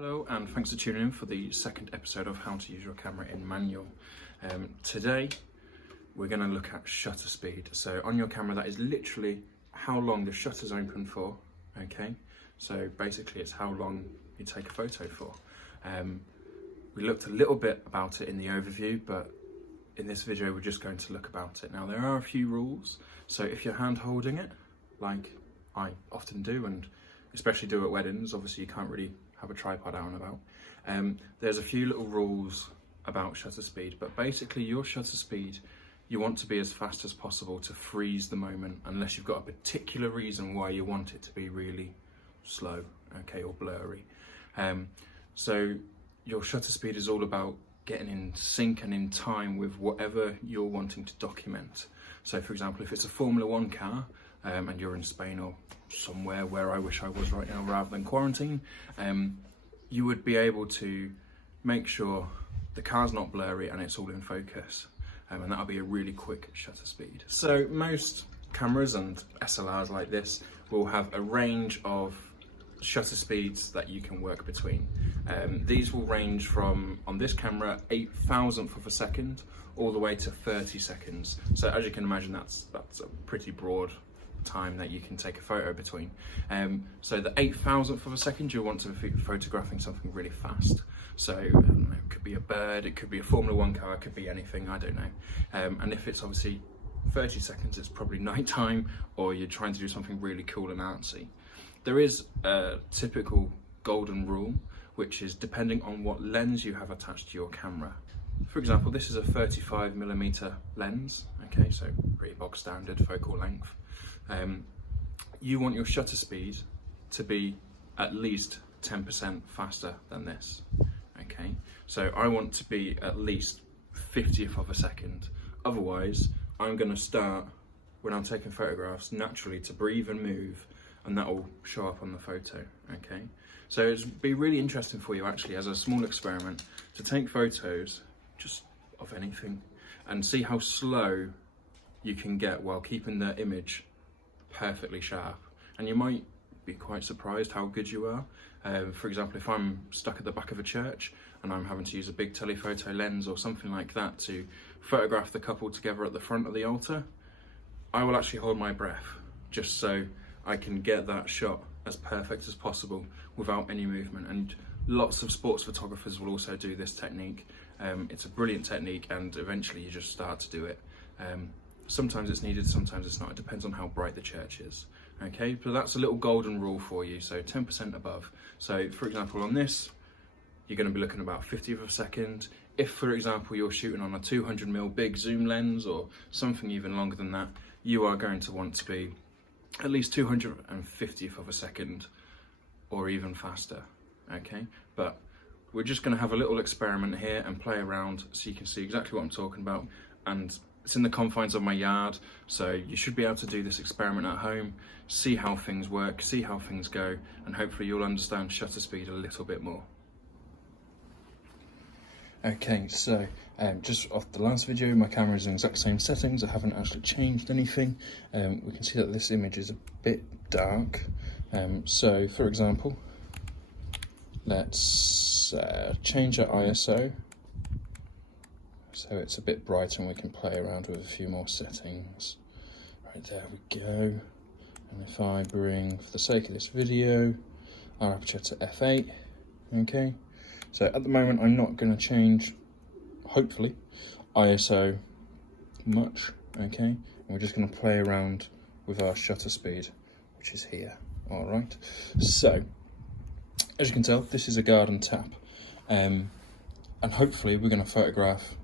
Hello and thanks for tuning in for the second episode of how to use your camera in manual. Today we're going to look at shutter speed. So on your camera, that is literally how long the shutter's open for, okay? So basically it's how long you take a photo for. We looked a little bit about it in the overview, but in this video we're just going to look about it. Now there are a few rules, so if you're hand holding it, like I often do, and especially do at weddings, obviously you can't really have a tripod out and about. There's a few little rules about shutter speed, but basically your shutter speed, you want to be as fast as possible to freeze the moment, unless you've got a particular reason why you want it to be really slow, okay, or blurry. So your shutter speed is all about getting in sync and in time with whatever you're wanting to document. So for example, if it's a Formula One car, and you're in Spain or somewhere where I wish I was right now rather than quarantine, you would be able to make sure the car's not blurry and it's all in focus, and that'll be a really quick shutter speed. So most cameras and SLRs like this will have a range of shutter speeds that you can work between. These will range from, on this camera, 8,000th of a second all the way to 30 seconds. So as you can imagine, that's a pretty broad time that you can take a photo between. So the 8,000th of a second, you'll want to be photographing something really fast. So I don't know, it could be a bird, it could be a Formula One car, it could be anything, I don't know. And if it's obviously 30 seconds, it's probably nighttime, or you're trying to do something really cool and artsy. There is a typical golden rule, which is depending on what lens you have attached to your camera. For example, this is a 35mm lens, okay, so pretty bog standard focal length. You want your shutter speed to be at least 10% faster than this, okay? So I want to be at least 50th of a second. Otherwise, I'm gonna start, when I'm taking photographs, naturally to breathe and move, and that will show up on the photo, okay? So it'd be really interesting for you actually, as a small experiment, to take photos just of anything and see how slow you can get while keeping the image perfectly sharp. And you might be quite surprised how good you are. For example, if I'm stuck at the back of a church and I'm having to use a big telephoto lens or something like that to photograph the couple together at the front of the altar, I will actually hold my breath just so I can get that shot as perfect as possible without any movement. And lots of sports photographers will also do this technique. It's a brilliant technique, and eventually you just start to do it. Sometimes it's needed, sometimes it's not. It depends on how bright the church is. Okay, but that's a little golden rule for you. So 10% above. So for example, on this, you're going to be looking about 50th of a second. If, for example, you're shooting on a 200mm big zoom lens or something even longer than that, you are going to want to be at least 250th of a second or even faster. Okay, but we're just going to have a little experiment here and play around so you can see exactly what I'm talking about. And it's in the confines of my yard, so you should be able to do this experiment at home, see how things work, see how things go, and hopefully you'll understand shutter speed a little bit more. Okay, so just off the last video, my camera is in the exact same settings. I haven't actually changed anything. We can see that this image is a bit dark. So for example, let's change our ISO. So it's a bit brighter and we can play around with a few more settings. Right, there we go. And if I bring, for the sake of this video, our aperture to f8, okay? So at the moment I'm not going to change, hopefully, ISO much, okay? And we're just going to play around with our shutter speed, which is here, all right? So, as you can tell, this is a garden tap. And hopefully we're going to photograph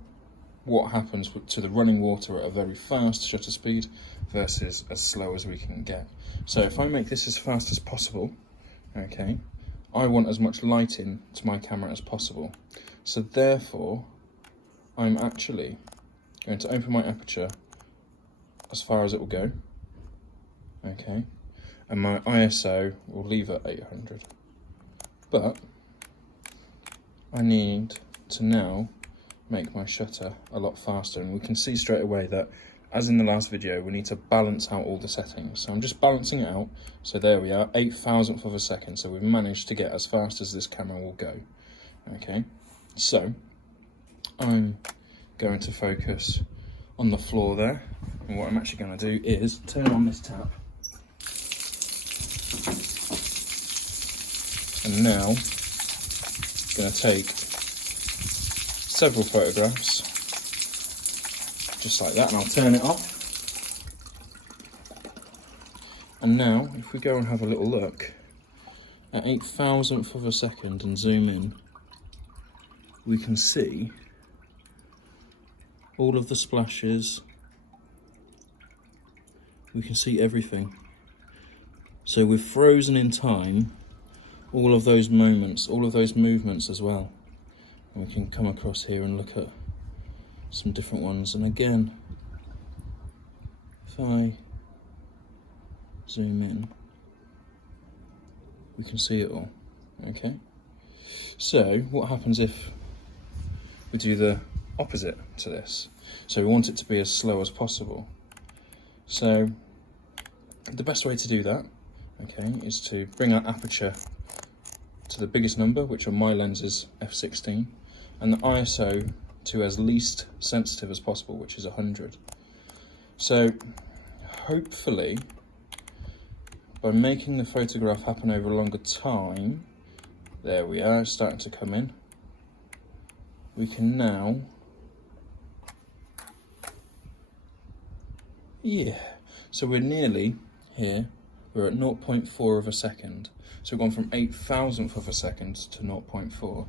what happens to the running water at a very fast shutter speed versus as slow as we can get. So if I make this as fast as possible, okay, I want as much light in to my camera as possible. So therefore, I'm actually going to open my aperture as far as it will go, okay, and my ISO will leave at 800. But I need to now make my shutter a lot faster, and we can see straight away that as in the last video, we need to balance out all the settings. So I'm just balancing it out. So there we are, 8,000th of a second. So we've managed to get as fast as this camera will go. Okay, so I'm going to focus on the floor there. And what I'm actually going to do is turn on this tap. And now I'm going to take several photographs, just like that, and I'll turn it off. And now, if we go and have a little look, at 8,000th of a second and zoom in, we can see all of the splashes, we can see everything. So we've frozen in time all of those moments, all of those movements as well. And we can come across here and look at some different ones. And again, if I zoom in, we can see it all. Okay, so what happens if we do the opposite to this? So we want it to be as slow as possible. So the best way to do that, okay, is to bring our aperture to the biggest number, which on my lens is f16, and the ISO to as least sensitive as possible, which is 100. So hopefully, by making the photograph happen over a longer time, there we are, it's starting to come in, we can now, yeah, so we're nearly here, we're at 0.4 of a second. So we've gone from 8,000th of a second to 0.4,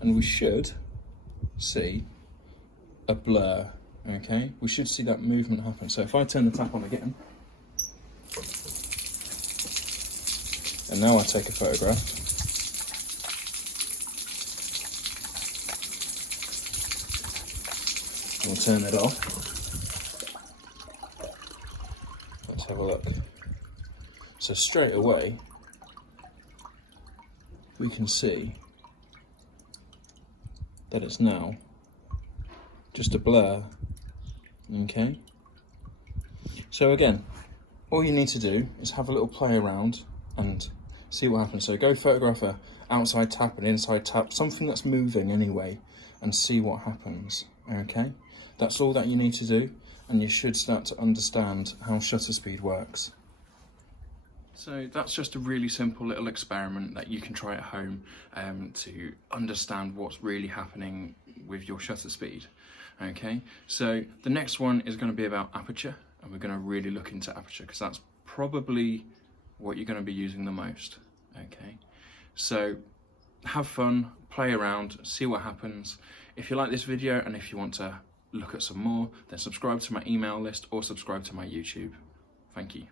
and we should see a blur, okay? We should see that movement happen. So if I turn the tap on again, and now I take a photograph, we'll turn it off. Let's have a look. So straight away, we can see that it's now just a blur, okay? So again, all you need to do is have a little play around and see what happens. So go photograph a outside tap, an inside tap, something that's moving anyway, and see what happens, okay? That's all that you need to do, and you should start to understand how shutter speed works. So that's just a really simple little experiment that you can try at home to understand what's really happening with your shutter speed. Okay, so the next one is going to be about aperture, and we're going to really look into aperture because that's probably what you're going to be using the most. Okay, so have fun, play around, see what happens. If you like this video and if you want to look at some more, then subscribe to my email list or subscribe to my YouTube. Thank you.